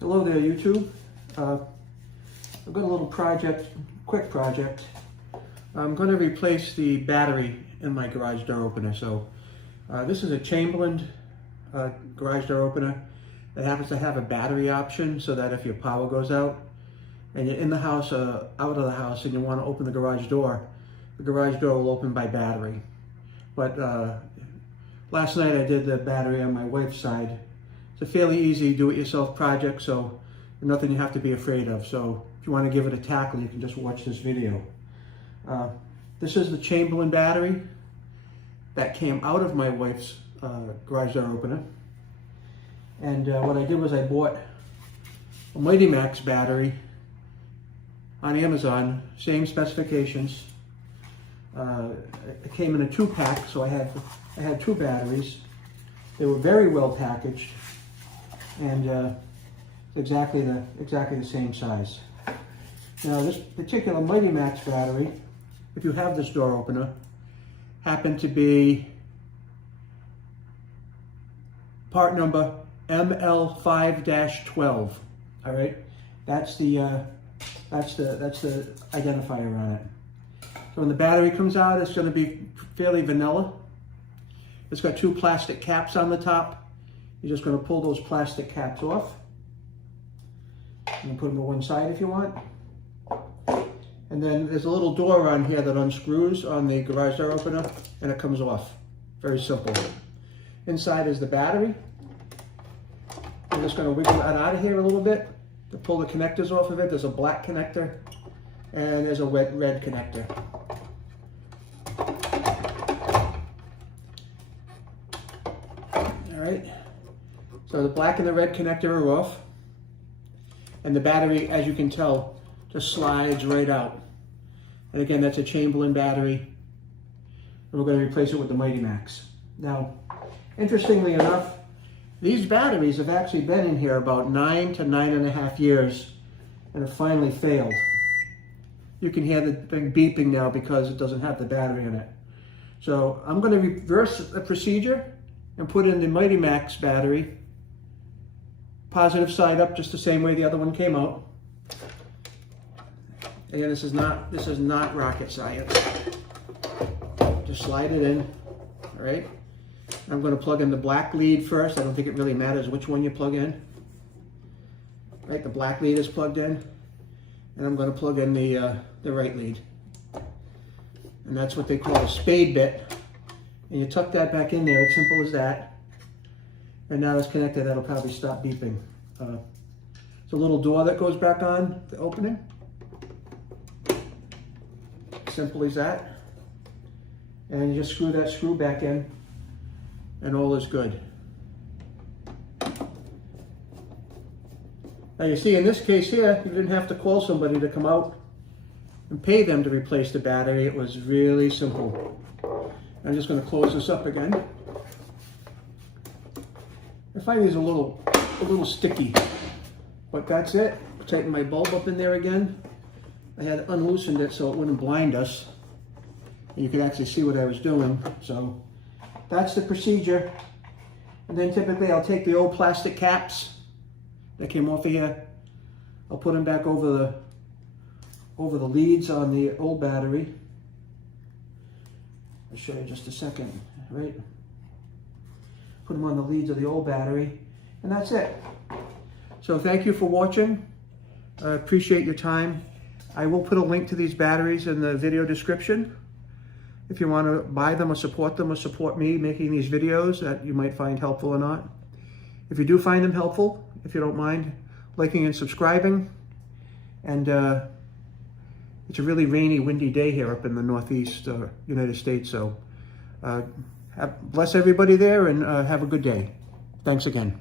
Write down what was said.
Hello there, YouTube. I've got a little project, quick project. I'm going to replace the battery in my garage door opener. So this is a Chamberlain garage door opener. It happens to have a battery option so that if your power goes out and you're in the house or out of the house and you want to open the garage door will open by battery. But last night I did the battery on my wife's side. It's a fairly easy do-it-yourself project, so nothing you have to be afraid of. So if you want to give it a tackle, you can just watch this video. This is the Chamberlain battery that came out of my wife's garage door opener. And what I did was I bought a Mighty Max battery on Amazon, same specifications. It came in a 2-pack, so I had 2 batteries. They were very well packaged, and exactly the same size. Now this particular Mighty Max battery, if you have this door opener, happened to be part number ML5-12. All right, that's the identifier on it. So when the battery comes out, it's going to be fairly vanilla. It's got 2 plastic caps on the top. You're just going to pull those plastic caps off. You can put them to one side if you want. And then there's a little door on here that unscrews on the garage door opener, and it comes off. Very simple. Inside is the battery. I'm just going to wiggle that out of here a little bit to pull the connectors off of it. There's a black connector and there's a red connector. All right. So the black and the red connector are off, and the battery, as you can tell, just slides right out. And again, that's a Chamberlain battery, and we're going to replace it with the Mighty Max. Now, interestingly enough, these batteries have actually been in here about 9 to 9.5 years and have finally failed. You can hear the thing beeping now because it doesn't have the battery in it. So I'm going to reverse the procedure and put in the Mighty Max battery, positive side up, just the same way the other one came out. Again, this is not rocket science. Just slide it in, all right? I'm going to plug in the black lead first. I don't think it really matters which one you plug in. Right, the black lead is plugged in, and I'm going to plug in the right lead. And that's what they call a spade bit. And you tuck that back in there, it's simple as that. And now it's connected, that'll probably stop beeping. It's a little door that goes back on, the opening. Simple as that. And you just screw that screw back in, and all is good. Now you see, in this case here, you didn't have to call somebody to come out and pay them to replace the battery. It was really simple. I'm just going to close this up again. I find these a little sticky, but that's it. Tighten my bulb up in there again. I had unloosened it so it wouldn't blind us. And you could actually see what I was doing. So that's the procedure. And then typically I'll take the old plastic caps that came off of here. I'll put them back over the leads on the old battery. I'll show you just a second, right? Put them on the leads of the old battery, and that's it. So thank you for watching. I appreciate your time. I will put a link to these batteries in the video description. If you want to buy them or support me making these videos that you might find helpful or not. If you do find them helpful, if you don't mind liking and subscribing. And it's a really rainy, windy day here up in the Northeast United States. So bless everybody there, and have a good day. Thanks again.